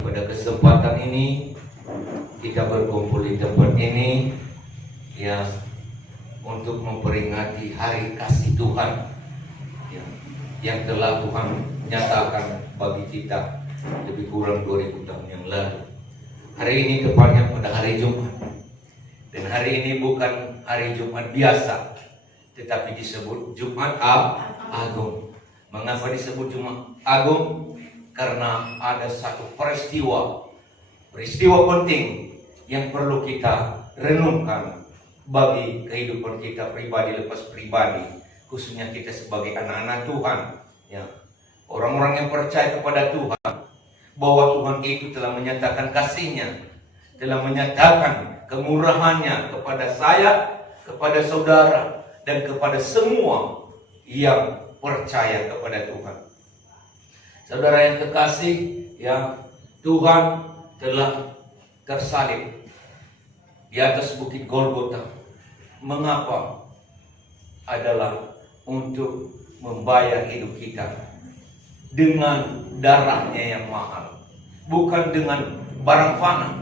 Pada kesempatan ini kita berkumpul di tempat ini ya untuk memperingati Hari Kasih Tuhan ya, yang telah Tuhan nyatakan bagi kita lebih kurang 2000 tahun yang lalu. Hari ini tepatnya pada hari Jumat, dan hari ini bukan hari Jumat biasa, tetapi disebut Jumat Agung. Mengapa disebut Jumat Agung? Karena ada satu peristiwa penting yang perlu kita renungkan bagi kehidupan kita pribadi lepas pribadi, khususnya kita sebagai anak-anak Tuhan ya. Orang-orang yang percaya kepada Tuhan, bahwa Tuhan itu telah menyatakan kasih-Nya, telah menyatakan kemurahan-Nya kepada saya, kepada saudara, dan kepada semua yang percaya kepada Tuhan. Saudara yang terkasih, ya, Tuhan telah tersalib di atas bukit Golgota. Mengapa? Adalah untuk membayar hidup kita dengan darahnya yang mahal, bukan dengan barang fana,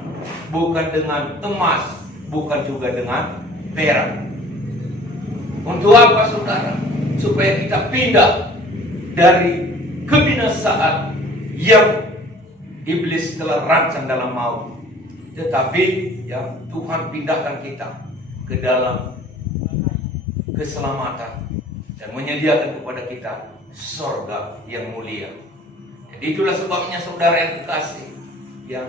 bukan dengan emas, bukan juga dengan perak. Untuk apa, saudara? Supaya kita pindah dari kebinasaan yang iblis telah rancang dalam maut, tetapi ya Tuhan pindahkan kita ke dalam keselamatan dan menyediakan kepada kita surga yang mulia. Jadi itulah sebabnya saudara yang terkasih, ya,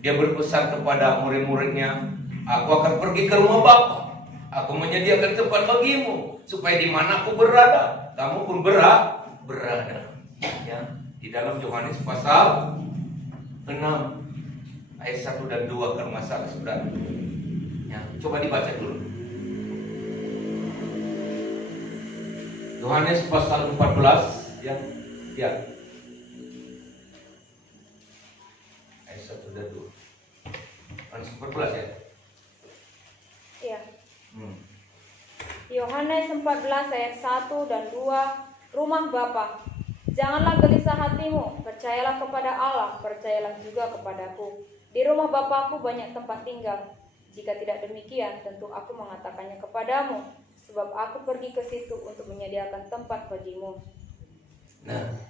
dia berpesan kepada murid-muridnya, aku akan pergi ke rumah Bapa, aku menyediakan tempat bagimu, supaya di mana aku berada, kamu pun berada. Ya, di dalam Yohanes pasal 6 ayat 1 dan 2 kalau nggak salah, saudara. Ya, coba dibaca dulu. Yohanes pasal 14 ya. Ayat 1 dan 2. Yohanes 14 ya. Iya. Yohanes 14 ayat 1 dan 2. Rumah Bapa, janganlah gelisah hatimu, percayalah kepada Allah, percayalah juga kepadaku. Di rumah Bapa-Ku banyak tempat tinggal. Jika tidak demikian, tentu aku mengatakannya kepadamu, sebab aku pergi ke situ untuk menyediakan tempat bagimu. Nah,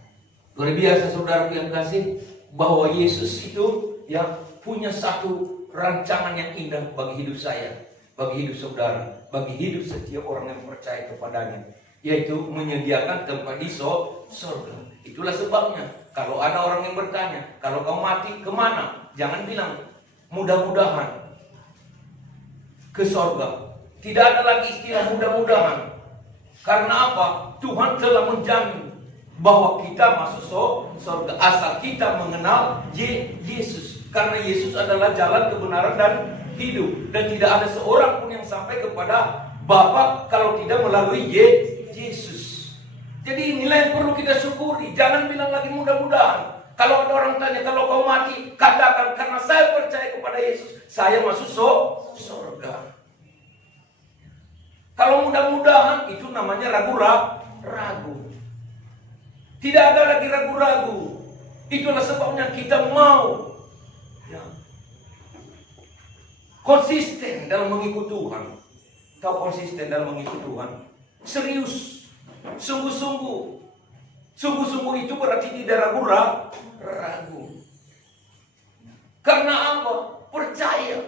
luar biasa saudaraku yang kasih, bahwa Yesus itu yang punya satu rancangan yang indah bagi hidup saya, bagi hidup saudara, bagi hidup setiap orang yang percaya kepadanya, yaitu menyediakan tempat di surga. Itulah sebabnya kalau ada orang yang bertanya, kalau kau mati kemana? Jangan bilang mudah-mudahan ke surga. Tidak ada lagi istilah mudah-mudahan. Karena apa? Tuhan telah menjamin bahwa kita masuk surga asal kita mengenal Yesus. Karena Yesus adalah jalan kebenaran dan hidup, dan tidak ada seorang pun yang sampai kepada Bapa kalau tidak melalui Yesus. Jadi inilah yang perlu kita syukuri. Jangan bilang lagi mudah-mudahan. Kalau ada orang tanya, kalau kau mati, katakan karena saya percaya kepada Yesus, saya masuk surga. Kalau mudah-mudahan itu namanya ragu-ragu. Tidak ada lagi ragu-ragu. Itulah sebabnya kita mau ya, konsisten dalam mengikut Tuhan. Kau konsisten dalam mengikut Tuhan, serius, sungguh-sungguh. Sungguh-sungguh itu berarti tidak ragu. Karena apa? Percaya.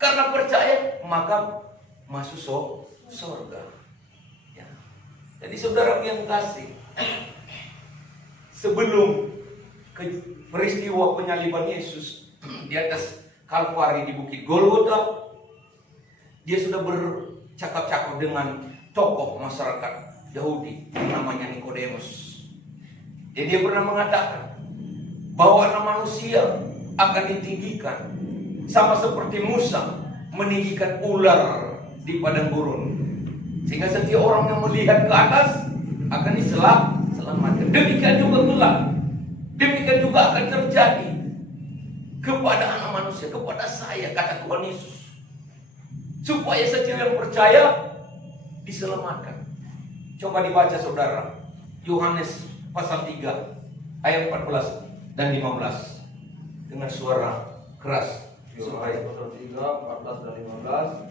Karena percaya maka masuk surga. Ya. Jadi saudara yang kasih, sebelum peristiwa penyaliban Yesus di atas Kalvari di Bukit Golgota, dia sudah bercakap-cakap dengan tokoh masyarakat Yahudi namanya Nikodemus. Dan dia pernah mengatakan bahwa anak manusia akan ditinggikan sama seperti Musa meninggikan ular di padang gurun, sehingga setiap orang yang melihat ke atas akan diselamatkan. Demikian juga kelak, demikian juga akan terjadi kepada anak manusia, kepada saya, kata Tuhan Yesus, supaya setiap yang percaya diselamatkan. Coba dibaca saudara, Yohanes pasal 3 ayat 14 dan 15. dengan suara keras. Yohanes pasal 3, 14 dan 15.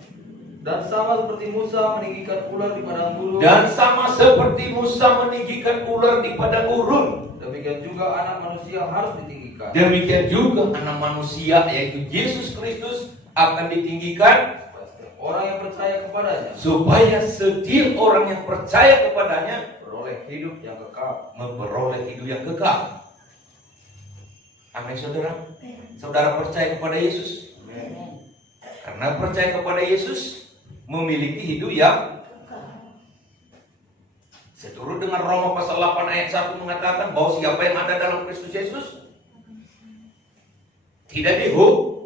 Dan sama seperti Musa meninggikan ular di padang gurun, Dan sama seperti Musa meninggikan ular di padang gurun, demikian juga anak manusia harus ditinggikan. demikian juga anak manusia yaitu Yesus Kristus akan ditinggikan, Orang yang percaya kepadanya supaya setiap orang yang percaya kepadanya beroleh hidup yang kekal. memperoleh hidup yang kekal. Amin, saudara. Saudara percaya kepada Yesus? Amin. Karena percaya kepada Yesus memiliki hidup yang seturut dengan Roma pasal 8 ayat 1 mengatakan bahwa siapa yang ada dalam Kristus Yesus tidak dihukum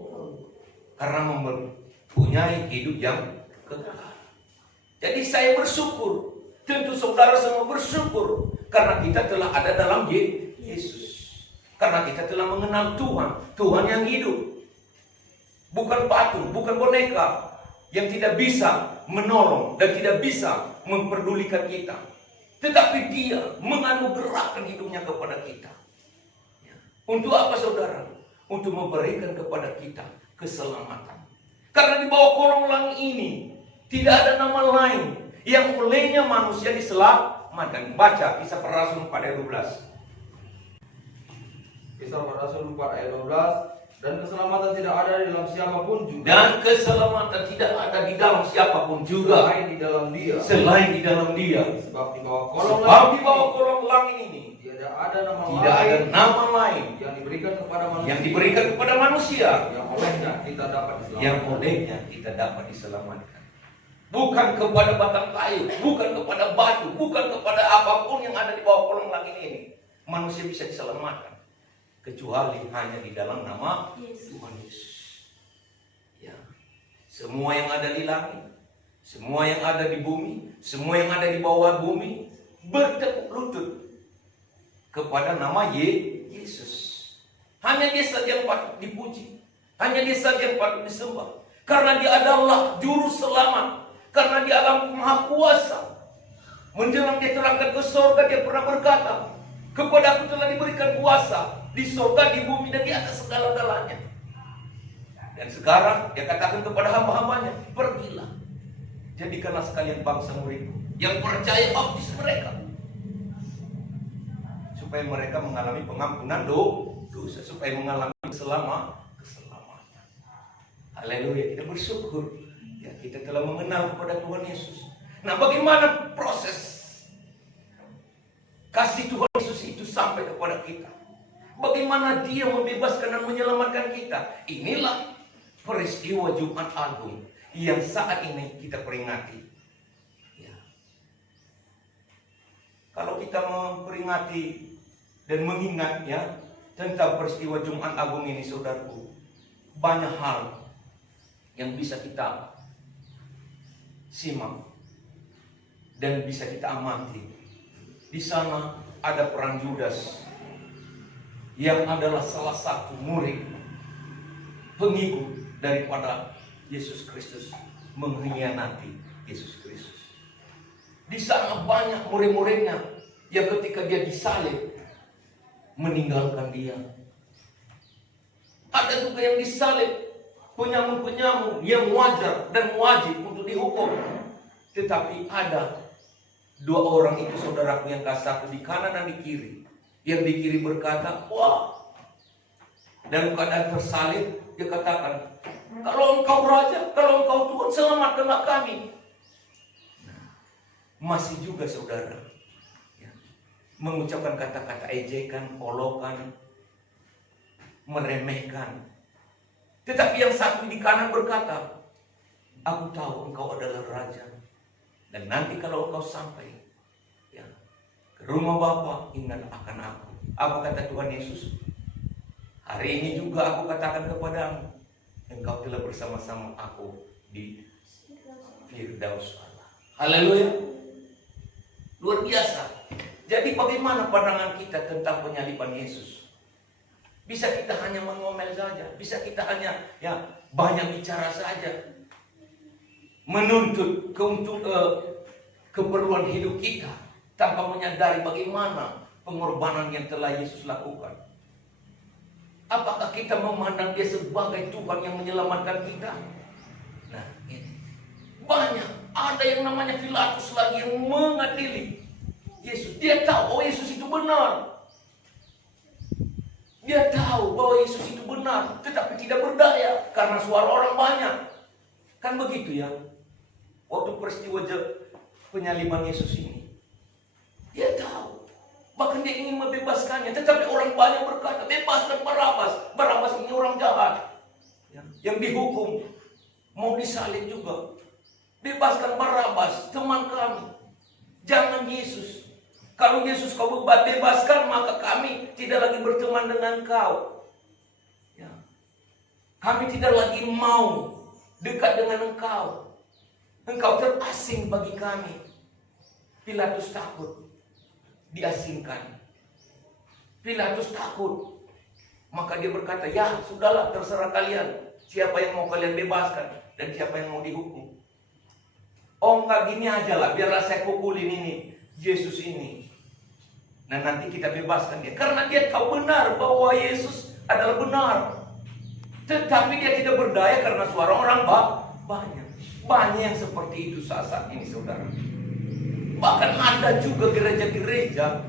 karena mempunyai hidup yang kekal. Jadi saya bersyukur, tentu saudara semua bersyukur karena kita telah ada dalam Yesus. Karena kita telah mengenal Tuhan, Tuhan yang hidup. Bukan patung, bukan boneka yang tidak bisa menolong dan tidak bisa memperdulikan kita. Tetapi Dia menganugerahkan hidupnya kepada kita. Ya. Untuk apa, saudara? Untuk memberikan kepada kita keselamatan. Karena di bawah kolong langit ini tidak ada nama lain yang olehnya manusia diselamatkan. Baca Kisah Para Rasul 4 ayat 12. Kisah Para Rasul 4 ayat 12. Dan keselamatan tidak ada di dalam siapapun juga. Dan keselamatan tidak ada di dalam siapapun juga Selain di dalam Dia. selain di dalam Dia. Sebab di bawah kolong Sebab langit di bawah kolong langit ini tidak ada nama tidak ada lain nama lain yang diberikan kepada manusia. yang diberikan kepada manusia Yang olehnya kita dapat diselamatkan. yang olehnya kita dapat diselamatkan. Bukan kepada batang kayu, bukan kepada batu, bukan kepada apapun yang ada di bawah kolong langit ini manusia bisa diselamatkan. Kecuali hanya di dalam nama Tuhan Yesus. Ya. Semua yang ada di langit, semua yang ada di bumi, semua yang ada di bawah bumi bertekuk lutut kepada nama Yesus. Hanya Dia saja yang patut dipuji, hanya Dia saja yang patut disembah. Karena Dia adalah juru selamat, karena Dia adalah Maha Kuasa. Menjelang Dia terangkat ke surga, Dia pernah berkata, "Kepadaku telah diberikan kuasa di surga, di bumi, dan di atas segala-galanya." Dan sekarang Dia katakan kepada hamba-hambanya, "Pergilah, jadikanlah sekalian bangsa muridku yang percaya baptis mereka, supaya mereka mengalami pengampunan dosa, supaya mengalami keselamatan." Haleluya, kita bersyukur ya, kita telah mengenal kepada Tuhan Yesus. Nah, bagaimana proses kasih Tuhan Yesus itu sampai kepada kita? Bagaimana Dia membebaskan dan menyelamatkan kita? Inilah peristiwa Jumat Agung yang saat ini kita peringati. Ya. Kalau kita memperingati dan mengingat ya tentang peristiwa Jumat Agung ini, saudaraku, banyak hal yang bisa kita simak dan bisa kita amati. Di sana ada perang Yudas yang adalah salah satu murid pengikut daripada Yesus Kristus, mengkhianati Yesus Kristus. Di sana banyak murid-muridnya yang ketika Dia disalib meninggalkan Dia. Ada juga yang disalib, penyamun-penyamun yang wajar dan wajib untuk dihukum. Tetapi ada dua orang itu, saudaraku yang kasar, di kanan dan di kiri. Yang di kiri berkata, "Wah." Dan keadaan tersalib, dia katakan, "Kalau Engkau Raja, kalau Engkau Tuhan, selamatkanlah kami." Nah, masih juga saudara ya, mengucapkan kata-kata ejekan, olokan, meremehkan. Tetapi yang satu di kanan berkata, "Aku tahu Engkau adalah Raja. Dan nanti kalau Engkau sampai ya, ke rumah Bapa, ingat akan aku." Apa kata Tuhan Yesus? "Hari ini juga aku katakan kepadamu, Engkau telah bersama-sama aku di Firdaus Allah." Haleluya. Luar biasa. Jadi bagaimana pandangan kita tentang penyaliban Yesus? Bisa kita hanya mengomel saja, bisa kita hanya ya banyak bicara saja, menuntut keperluan hidup kita tanpa menyadari bagaimana pengorbanan yang telah Yesus lakukan. Apakah kita memandang dia sebagai Tuhan yang menyelamatkan kita? Nah, ini banyak. Ada yang namanya Pilatus lagi yang mengadili Yesus. Dia tahu, oh Yesus itu benar. Dia tahu bahwa Yesus itu benar, tetapi tidak berdaya karena suara orang banyak. Kan begitu ya. Waktu peristiwa penyaliban Yesus ini, dia tahu. Bahkan dia ingin membebaskannya, tetapi orang banyak berkata, bebaskan Barabas. Barabas ini orang jahat, yang dihukum, mau disalib juga. Bebaskan Barabas, teman kami. Jangan Yesus. Kalau Yesus kau bebaskan, maka kami tidak lagi berteman dengan kau. Ya. Kami tidak lagi mau dekat dengan engkau. Engkau terasing bagi kami. Pilatus takut diasingkan. Pilatus takut. Maka dia berkata, ya sudahlah, terserah kalian. Siapa yang mau kalian bebaskan dan siapa yang mau dihukum. Oh enggak, gini aja lah, biarlah saya pukulin ini Yesus ini. Nah nanti kita bebaskan dia. Karena dia tahu benar bahwa Yesus adalah benar. Tetapi dia tidak berdaya karena suara orang banyak. Banyak yang seperti itu saat ini saudara. Bahkan ada juga gereja-gereja,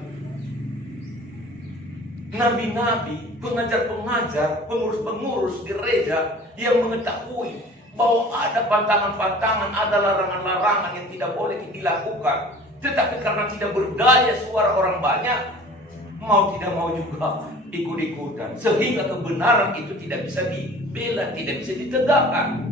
nabi-nabi, pengajar-pengajar, pengurus-pengurus gereja yang mengetahui bahwa ada pantangan-pantangan, ada larangan-larangan yang tidak boleh dilakukan. Tetapi karena tidak berdaya suara orang banyak, mau tidak mau juga ikut-ikutan. Sehingga kebenaran itu tidak bisa dibela, tidak bisa ditegakkan.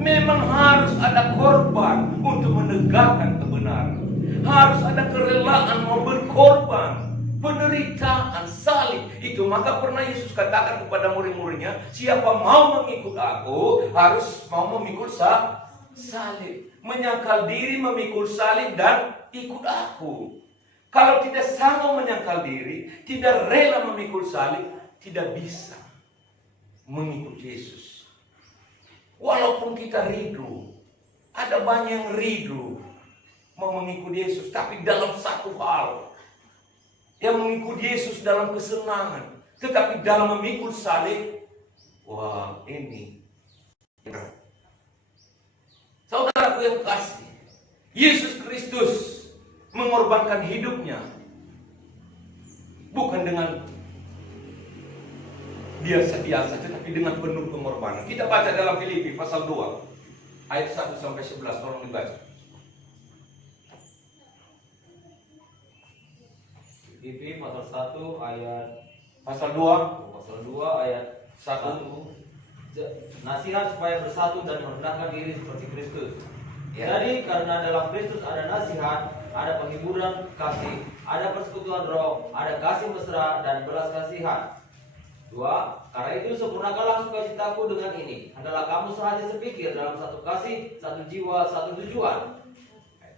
Memang harus ada korban untuk menegakkan kebenaran. Harus ada kerelaan mau berkorban. Penderitaan, salib itu. Maka pernah Yesus katakan kepada murid-muridnya, siapa mau mengikut aku harus mau memikul salib, menyangkal diri, memikul salib dan ikut aku. Kalau tidak sanggup menyangkal diri, tidak rela memikul salib, tidak bisa mengikut Yesus. Walaupun kita rindu, ada banyak yang rindu mau mengikut Yesus, tapi dalam satu hal, yang mengikuti Yesus dalam kesenangan, tetapi dalam memikul salib, wah ini. Saudaraku yang kasih, Yesus Kristus mengorbankan hidupnya bukan dengan biasa-biasa, tetapi dengan penuh pengorbanan. Kita baca dalam Filipi pasal 2 ayat 1 sampai 11, tolong dibaca. Filipi pasal 1 ayat Pasal 2 ayat 1. nasihat supaya bersatu dan merendahkan diri seperti Kristus. Ya. Jadi karena dalam Kristus ada nasihat, ada penghiburan kasih, ada persekutuan roh, ada kasih mesra dan belas kasihan. 2. Karena itu sempurnakanlah sukacitaku dengan ini. Hendaklah kamu sehati sepikir dalam satu kasih, satu jiwa, satu tujuan.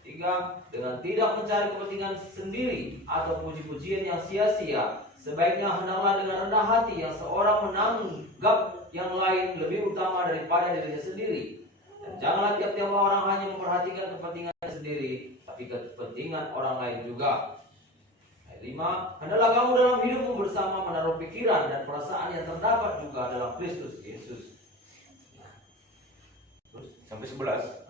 3. Dengan tidak mencari kepentingan sendiri atau puji-pujian yang sia-sia, sebaiknya hendaklah dengan rendah hati yang seorang menanggap yang lain lebih utama daripada dirinya sendiri. Dan janganlah tiap-tiap orang hanya memperhatikan kepentingannya sendiri, tapi kepentingan orang lain juga. 5. Hendaklah kamu dalam hidupmu bersama menaruh pikiran dan perasaan yang terdapat juga dalam Kristus Yesus. Terus Sampai 11.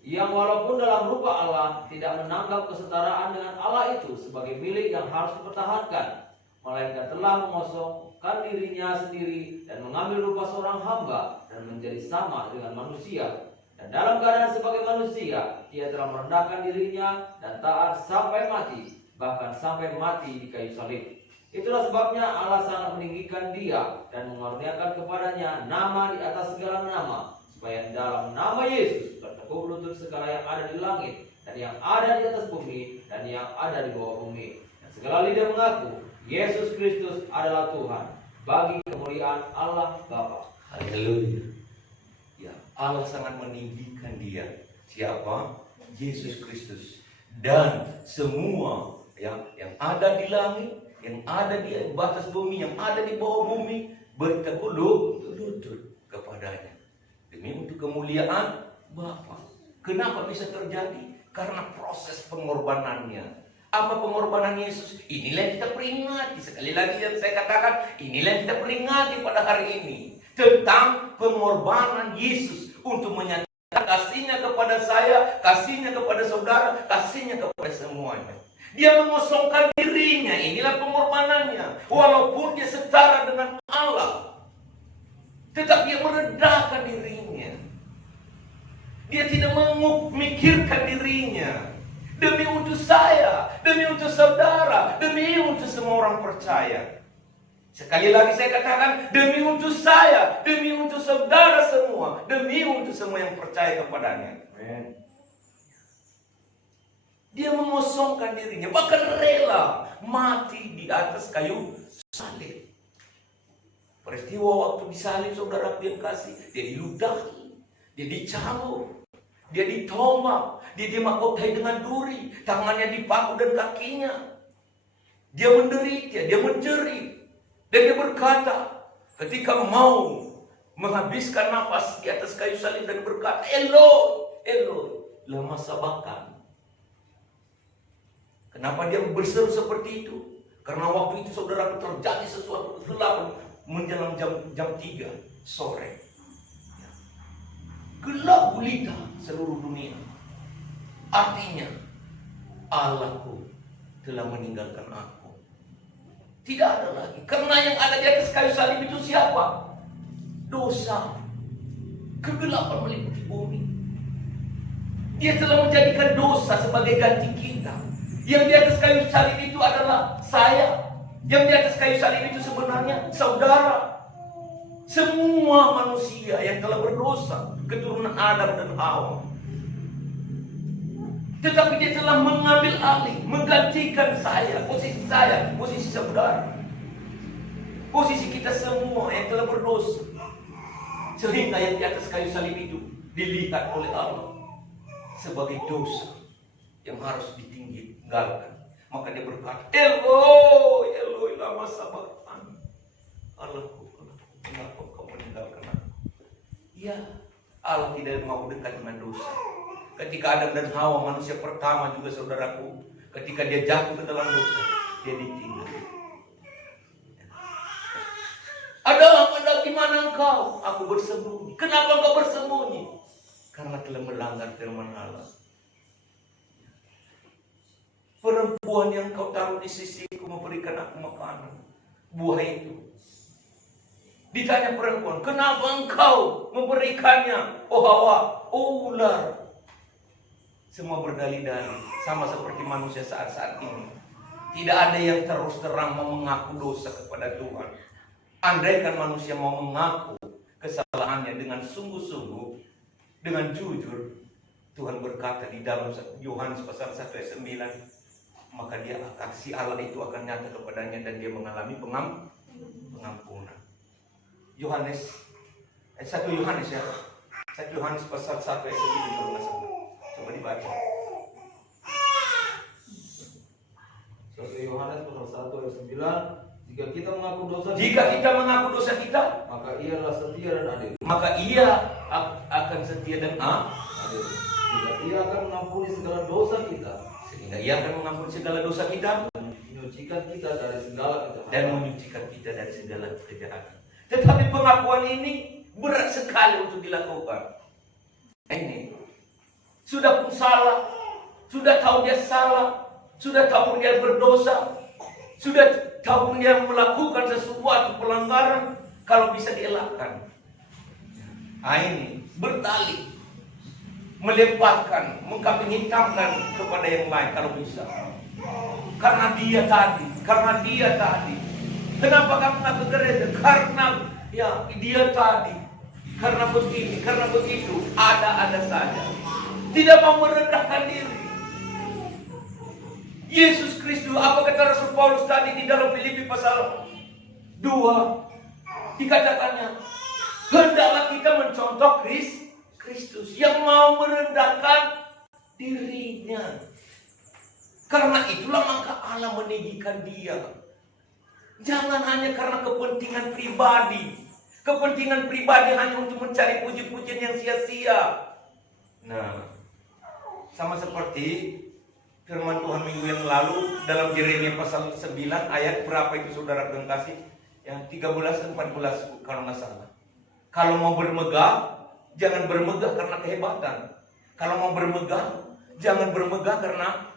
yang walaupun dalam rupa Allah tidak menanggap kesetaraan dengan Allah itu sebagai milik yang harus dipertahankan, melainkan telah mengosongkan dirinya sendiri dan mengambil rupa seorang hamba dan menjadi sama dengan manusia. Dan dalam keadaan sebagai manusia, ia telah merendahkan dirinya dan taat sampai mati, bahkan sampai mati di kayu salib. Itulah sebabnya Allah sangat meninggikan dia dan mengaruniakan kepadanya nama di atas segala nama, supaya dalam nama Yesus bertekuk lutut segala yang ada di langit dan yang ada di atas bumi dan yang ada di bawah bumi, dan segala lidah mengaku Yesus Kristus adalah Tuhan, bagi kemuliaan Allah Bapa. Haleluya. Ya, Allah sangat meninggikan dia. Siapa? Yesus Kristus. Dan semua yang ada di langit, yang ada di batas bumi, yang ada di bawah bumi, bertekuk lutut kepadanya. Demi untuk kemuliaan Bapa. Kenapa bisa terjadi? Karena proses pengorbanannya. Apa pengorbanan Yesus? Inilah yang kita peringati. Sekali lagi yang saya katakan, inilah yang kita peringati pada hari ini. Tentang pengorbanan Yesus untuk menyatakan kasihnya kepada saya, kasihnya kepada saudara, kasihnya kepada semuanya. Dia mengosongkan dirinya, inilah pengorbanannya. Walaupun dia setara dengan Allah, tetap dia merendahkan dirinya. Dia tidak memikirkan dirinya. Demi untuk saya, demi untuk saudara, demi untuk semua orang percaya. Sekali lagi saya katakan, demi untuk saya, demi untuk saudara semua, demi untuk semua yang percaya kepadanya. Amen. Dia mengosongkan dirinya, bahkan rela mati di atas kayu salib. Peristiwa waktu disalib, saudara yang kasih, dia diludahi, dia dicambuk, dia ditomak, dia dimahkotai dengan duri, tangannya dipaku dan kakinya. Dia menderita, dia menjerit, dan dia berkata ketika mau menghabiskan nafas di atas kayu salib dan berkata, Eloi, Eloi, lama sabachthani. Kenapa dia berseru seperti itu? Karena waktu itu saudara terjadi sesuatu kegelapan menjelang jam 3 sore. Gelap gulita seluruh dunia. Artinya Allahku telah meninggalkan aku. Tidak ada lagi. Karena yang ada di atas kayu salib itu siapa? Dosa. Kegelapan meliputi bumi. Dia telah menjadikan dosa sebagai ganti kita. Yang di atas kayu salib itu adalah saya. Yang di atas kayu salib itu sebenarnya saudara. Semua manusia yang telah berdosa, keturunan Adam dan Hawa. Tetapi dia telah mengambil alih, menggantikan saya, posisi saudara. Posisi kita semua yang telah berdosa. Sehingga yang di atas kayu salib itu dilihat oleh Allah sebagai dosa yang harus ditinggalkan. Maka dia berkata, Eloi, Eloi, lama sabachthani. Allahku, kenapa kau meninggalkan aku? Ya, Allah tidak mau dekat dengan dosa. Ketika Adam dan Hawa, manusia pertama juga saudaraku, ketika dia jatuh ke dalam dosa, dia ditinggal. Adam, di mana engkau? Aku bersembunyi. Kenapa engkau bersembunyi? Karena telah melanggar firman Allah. Perempuan yang kau taruh di sisiku memberikan aku makanan, buah itu. Ditanya perempuan, kenapa engkau memberikannya? Oh Hawa, oh ular. Semua berdalih-dalih, sama seperti manusia saat ini. Tidak ada yang terus terang mau mengaku dosa kepada Tuhan. Andaikan manusia mau mengaku kesalahannya dengan sungguh-sungguh, dengan jujur, Tuhan berkata di dalam Yohanes pasal 1 ayat 9, maka dia akan, si Allah itu akan nyata kepadanya dan dia mengalami pengampunan. Yohanes 1 Yohanes ya. 1 Yohanes pasal 1 ayat 9 kalau nggak salah. Coba dibaca. 1 Yohanes pasal 1 ayat 9, jika kita mengaku dosa kita, maka ia adalah setia dan adil. Maka ia akan setia dan adil. Jika ia akan mengampuni segala dosa kita, sehingga ia akan mengampuni segala dosa kita dan menyucikan kita dari segala kejahatan. Tetapi pengakuan ini berat sekali untuk dilakukan. Ini sudah pun salah, sudah tahu dia salah, sudah tahu dia berdosa, sudah tahu dia melakukan sesuatu pelanggaran, kalau bisa dielakkan. Ini bertali, melemparkan, mengkambing hitamkan kepada yang lain kalau bisa. Karena dia tadi. Kenapa kamu nggak ke gereja? Karena ya dia tadi. Karena begini, karena begitu. Ada saja. Tidak mau merendahkan diri. Yesus Kristus, apa kata Rasul Paulus tadi di dalam Filipi pasal 2? Dikatakannya, hendaklah kita mencontoh Kristus yang mau merendahkan dirinya. Karena itulah maka Allah meninggikan dia. Jangan hanya karena kepentingan pribadi. Kepentingan pribadi hanya untuk mencari puji-pujian yang sia-sia. Nah, sama seperti firman Tuhan minggu yang lalu dalam Yeremia pasal 9 ayat berapa itu saudara yang kasih? Yang 13 14 kalau nggak salah. Kalau mau bermegah, jangan bermegah karena kehebatan. Kalau mau bermegah, jangan bermegah karena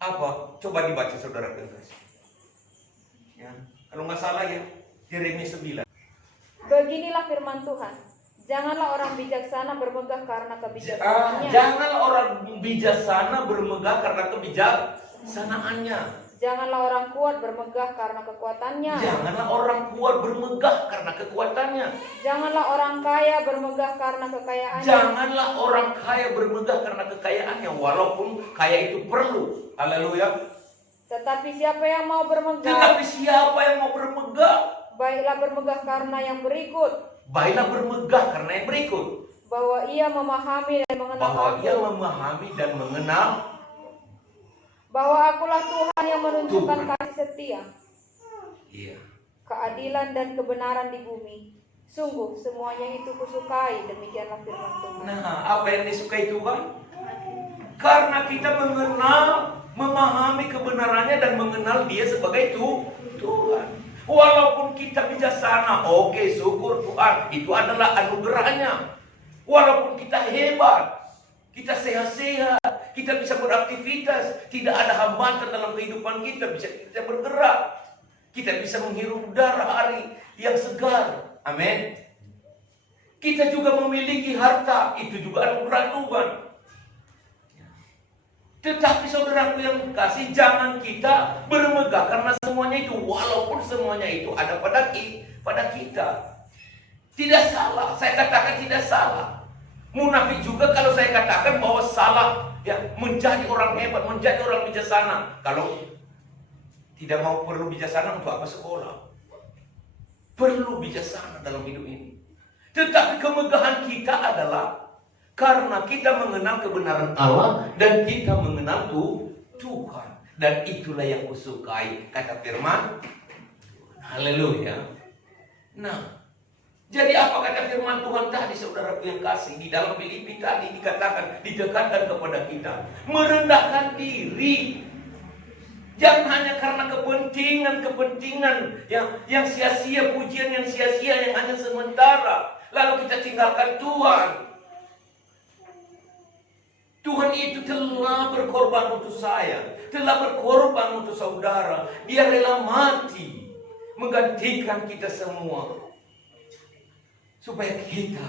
apa? Coba dibaca saudara yang kasih. Ya, kalau nggak salah ya, Yeremia 9. Beginilah firman Tuhan. Janganlah orang bijaksana bermegah karena kebijaksanaannya. Janganlah orang bijaksana bermegah karena kebijaksanaannya. Janganlah orang kuat bermegah karena kekuatannya. Janganlah orang kuat bermegah karena kekuatannya. Janganlah orang kaya bermegah karena kekayaannya. Janganlah orang kaya bermegah karena kekayaannya, walaupun kaya itu perlu. Haleluya. Tetapi siapa yang mau bermegah, Tetapi siapa yang mau bermegah, baiklah bermegah karena yang berikut, baiklah bermegah karena yang berikut. bahwa ia memahami dan mengenal Bahwa aku, ia memahami dan mengenal, bahwa akulah Tuhan yang menunjukkan kasih setia, iya, keadilan dan kebenaran di bumi. Sungguh semuanya itu kusukai. Demikianlah firman Tuhan. Nah, apa yang disukai Tuhan? Karena kita mengenal, memahami kebenarannya dan mengenal Dia sebagai Tuhan. Walaupun kita bijaksana, oke, syukur Tuhan, itu adalah anugerahnya. Walaupun kita hebat, kita sehat-sehat, kita bisa beraktivitas, tidak ada hambatan dalam kehidupan kita, bisa kita bergerak, kita bisa menghirup udara hari yang segar. Amin. Kita juga memiliki harta, itu juga anugerah Tuhan. Tetapi saudaraku yang kasih, jangan kita bermegah karena semuanya itu, walaupun semuanya itu ada pada kita. Tidak salah, saya katakan tidak salah. Munafik juga kalau saya katakan bahwa salah ya menjadi orang hebat, menjadi orang bijaksana. Kalau tidak mau perlu bijaksana untuk apa sekolah? Perlu bijaksana dalam hidup ini. Tetapi kemegahan kita adalah karena kita mengenal kebenaran Allah dan kita mengenal Tuhan. Dan itulah yang kusukai, kata firman. Haleluya. Nah, jadi apa kata firman Tuhan tadi saudaraku yang kasih? Di dalam Filipi tadi dikatakan, ditekankan kepada kita, merendahkan diri. Jangan hanya karena kepentingan yang sia-sia, pujian yang sia-sia, yang hanya sementara. Lalu kita tinggalkan Tuhan. Tuhan itu telah berkorban untuk saya, telah berkorban untuk saudara. Dia rela mati menggantikan kita semua supaya kita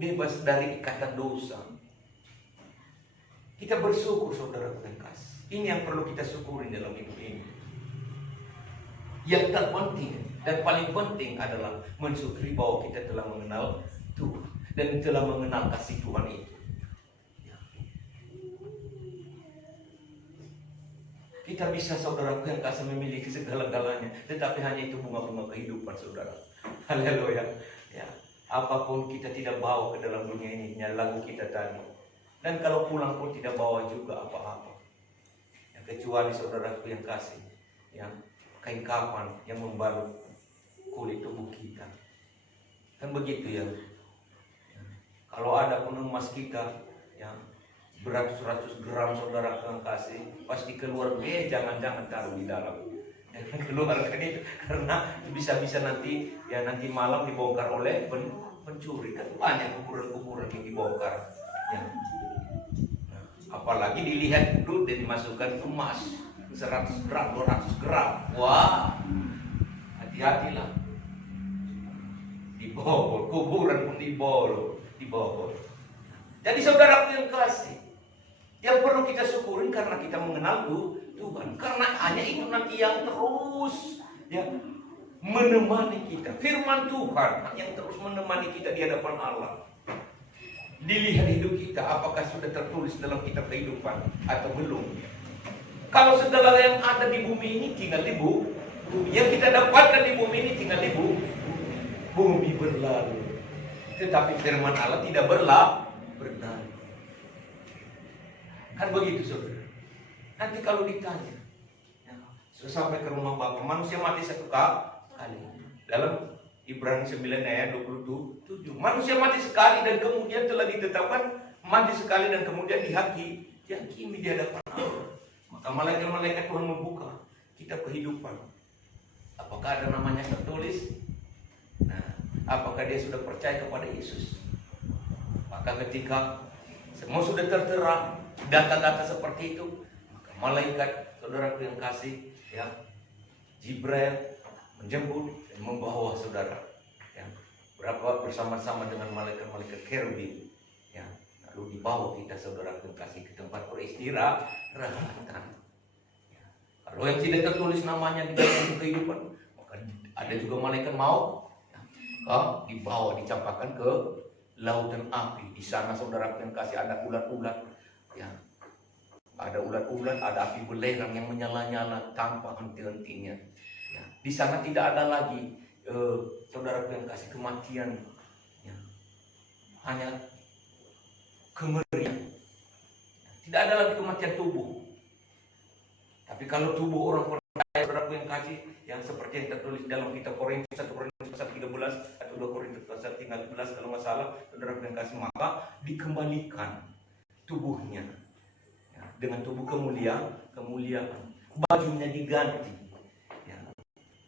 bebas dari ikatan dosa. Kita bersyukur saudara yang kasih. Ini yang perlu kita syukuri dalam hidup ini. Yang terpenting dan paling penting adalah mensyukuri bahwa kita telah mengenal Tuhan dan telah mengenal kasih Tuhan itu. Kita bisa saudaraku yang kasih memiliki segala-galanya, tetapi hanya itu bunga-bunga kehidupan saudara. Haleluya. Ya, apapun kita tidak bawa ke dalam dunia ini, hanya lagu kita tadi. Dan kalau pulang pun tidak bawa juga apa-apa. Ya, kecuali saudaraku yang kasih, ya, kain kapan yang membalut kulit tubuh kita. Kan begitu ya. Ya. Kalau ada pun emas kita, ya, beratus-ratus gram saudara yang kasih, pasti keluar, jangan taruh di dalam. Jangan keluarkan itu, karena bisa-bisa nanti malam dibongkar oleh pencuri. Kan banyak kuburan-kuburan yang dibongkar. Ya. Nah, apalagi dilihat dulu dan dimasukkan emas 100 gram, 200 gram. Wah, hati-hatilah. Dibobol, kuburan pun dibobol. Jadi saudaraku yang kasih, yang perlu kita syukurin karena kita mengenal Tuhan. Karena hanya itu nanti yang terus ya menemani kita. Firman Tuhan yang terus menemani kita di hadapan Allah. Dilihat hidup kita, apakah sudah tertulis dalam kitab kehidupan atau belum. Kalau segala yang ada di bumi ini tinggal di bumi. Yang kita dapatkan di bumi ini tinggal di bumi. Bumi berlalu, tetapi firman Allah tidak berlalu. Kan begitu saudara. Nanti kalau ditanya, ya, sampai ke rumah Bapak, manusia mati satu kali. Dalam Ibrani 9 ayat 27, manusia mati sekali dan kemudian telah ditetapkan mati sekali dan kemudian dihakimi di hadapan Allah. Maka malaikat-malaikat Tuhan membuka kitab kehidupan. Apakah ada namanya tertulis? Nah, apakah dia sudah percaya kepada Yesus? Maka ketika semua sudah tertera data-data seperti itu, maka malaikat, saudaraku yang kasih, ya, Jibril menjemput dan membawa saudara, ya, berapa bersama-sama dengan malaikat-malaikat kerubim, ya, lalu dibawa kita saudaraku yang kasih ke tempat peristirahatan. Ya. Kalau yang tidak tertulis namanya di dalam kehidupan, maka ada juga malaikat maut, ya, dibawa dicampakkan ke lautan api. Di sana saudaraku yang kasih ada ulat-ulat, ya, ada ulat-ulat, ada api belerang yang menyala-nyala tanpa henti-hentinya. Ya, di sana tidak ada lagi saudaraku yang kasih kematian, ya, hanya kemerian. Tidak ada lagi kematian tubuh. Tapi kalau tubuh orang percaya, saudaraku yang kasih, yang seperti yang tertulis dalam kitab Korintus 1 Korintus pasal 13 atau 2 Korintus pasal 13 kalau nggak salah, saudaraku yang kasih, maka dikembalikan tubuhnya, ya, dengan tubuh kemuliaan, bajunya diganti. Ya.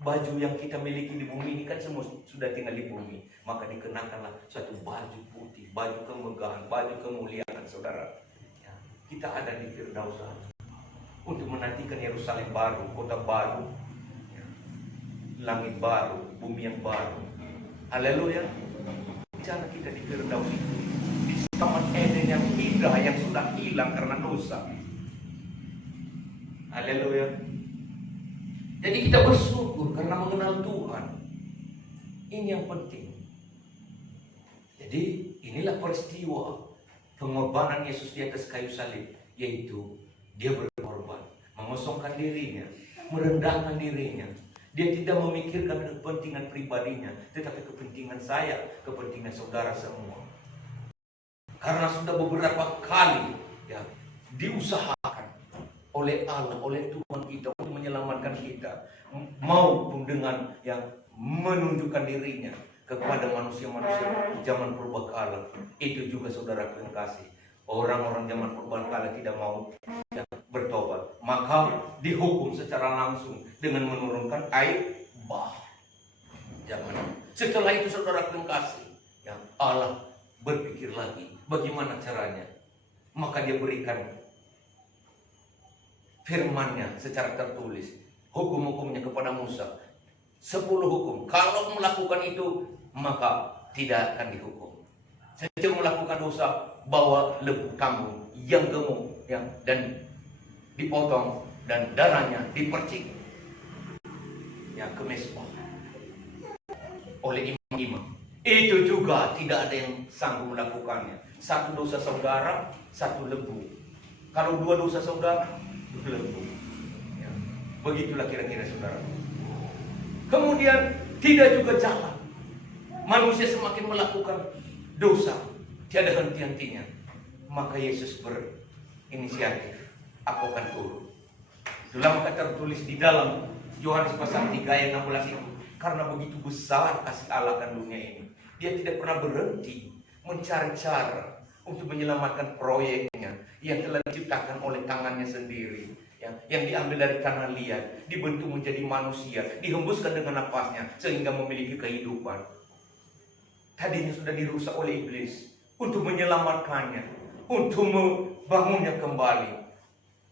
Baju yang kita miliki di bumi ini kan semua sudah tinggal di bumi, maka dikenakanlah suatu baju putih, baju kemegahan, baju kemuliaan, saudara. Ya. Kita ada di Firdaus untuk menantikan Yerusalem baru, kota baru, ya, langit baru, bumi yang baru. Haleluya. Di sana kita di Firdaus itu, di Taman Eden yang indah yang sudah hilang karena dosa. Haleluya. Jadi kita bersyukur karena mengenal Tuhan. Ini yang penting. Jadi inilah peristiwa pengorbanan Yesus di atas kayu salib, yaitu dia berkorban, mengosongkan dirinya, merendahkan dirinya. Dia tidak memikirkan kepentingan pribadinya, tetapi kepentingan saya, kepentingan saudara semua. Karena sudah beberapa kali, ya, diusahakan oleh Allah, oleh Tuhan kita untuk menyelamatkan kita, maupun dengan yang menunjukkan dirinya kepada manusia-manusia zaman purbakala. Itu juga saudara yang kasih, orang-orang zaman purbakala tidak mau, ya, bertobat, maka dihukum secara langsung dengan menurunkan air bah. Jangan. Setelah itu saudara yang kasih, ya, Allah berpikir lagi bagaimana caranya, maka dia berikan firman-Nya secara tertulis, hukum-hukumnya kepada Musa. 10 hukum. Kalau melakukan itu, maka tidak akan dihukum. Setiap melakukan dosa, bawa lembu kambing yang gemuk, ya, dan dipotong dan darahnya dipercik, ya, ke mezbah oleh imam-imam. Itu juga tidak ada yang sanggup melakukannya. 1 dosa saudara, 1 lembu. Kalau 2 dosa saudara, 2 lembu. Ya. Begitulah kira-kira saudara. Kemudian tidak juga jalan. Manusia semakin melakukan dosa, tiada henti-hentinya. Maka Yesus berinisiatif, aku akan turun. Itulah maka tertulis di dalam Yohanes pasal 3 ayat 16 itu. Karena begitu besar kasih Allah akan dunia ini, Dia tidak pernah berhenti mencari cara untuk menyelamatkan proyeknya yang telah diciptakan oleh tangannya sendiri, yang diambil dari tanah liat, dibentuk menjadi manusia, dihembuskan dengan napasnya sehingga memiliki kehidupan. Tadinya sudah dirusak oleh iblis untuk menyelamatkannya, untuk membangunnya kembali.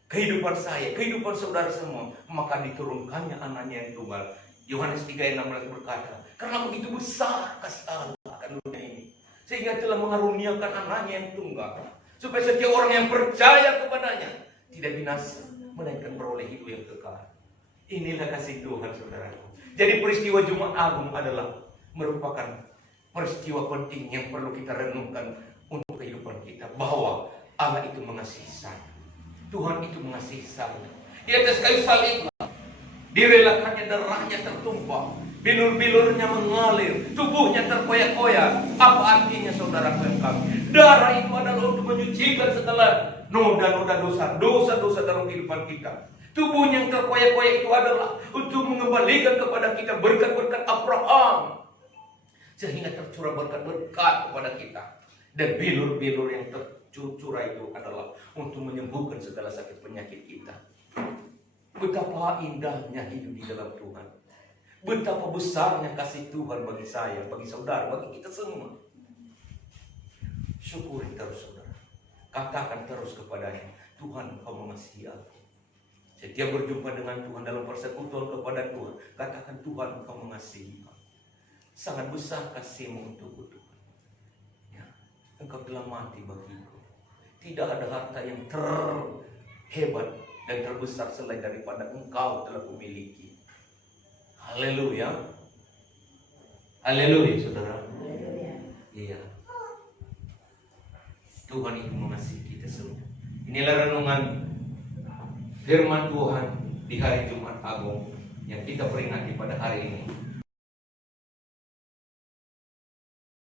Kehidupan saya, kehidupan saudara semua, maka diturunkannya anaknya yang tunggal. Yohanes 3 ayat 16 berkata, karena begitu besar kasih Allah akan dunia ini, sehingga telah mengaruniakan anaknya yang tunggal, supaya setiap orang yang percaya kepadanya tidak binasa, melainkan beroleh hidup yang kekal. Inilah kasih Tuhan, saudaraku. Jadi peristiwa Jumat Agung adalah merupakan peristiwa penting yang perlu kita renungkan untuk kehidupan kita, bahwa Allah itu mengasihi saya, Tuhan itu mengasihi saya. Di atas kayu salib direlakannya, darahnya tertumpah, bilur-bilurnya mengalir, tubuhnya terkoyak-koyak. Apa artinya saudara kami? Darah itu adalah untuk menyucikan segala noda-noda dosa dalam kehidupan kita. Tubuh yang terkoyak-koyak itu adalah untuk mengembalikan kepada kita berkat-berkat Abraham, sehingga tercurah berkat-berkat kepada kita. Dan bilur-bilur yang curah itu adalah untuk menyembuhkan segala sakit penyakit kita. Betapa indahnya hidup di dalam Tuhan. Betapa besarnya kasih Tuhan bagi saya, bagi saudara, bagi kita semua. Syukuri terus saudara. Katakan terus kepadanya, Tuhan Engkau mengasihi aku. Setiap berjumpa dengan Tuhan dalam persekutuan kepada Tuhan, katakan Tuhan Engkau mengasihi aku. Sangat besar kasih-Mu untukku Tuhan. Ya, Engkau telah mati bagiku. Tidak ada harta yang terhebat dan terbesar selain daripada Engkau telah kumiliki. Haleluya. Haleluya saudara. Iya. Tuhan itu mengasihi kita semua. Inilah renungan firman Tuhan di hari Jumat Agung yang kita peringati pada hari ini.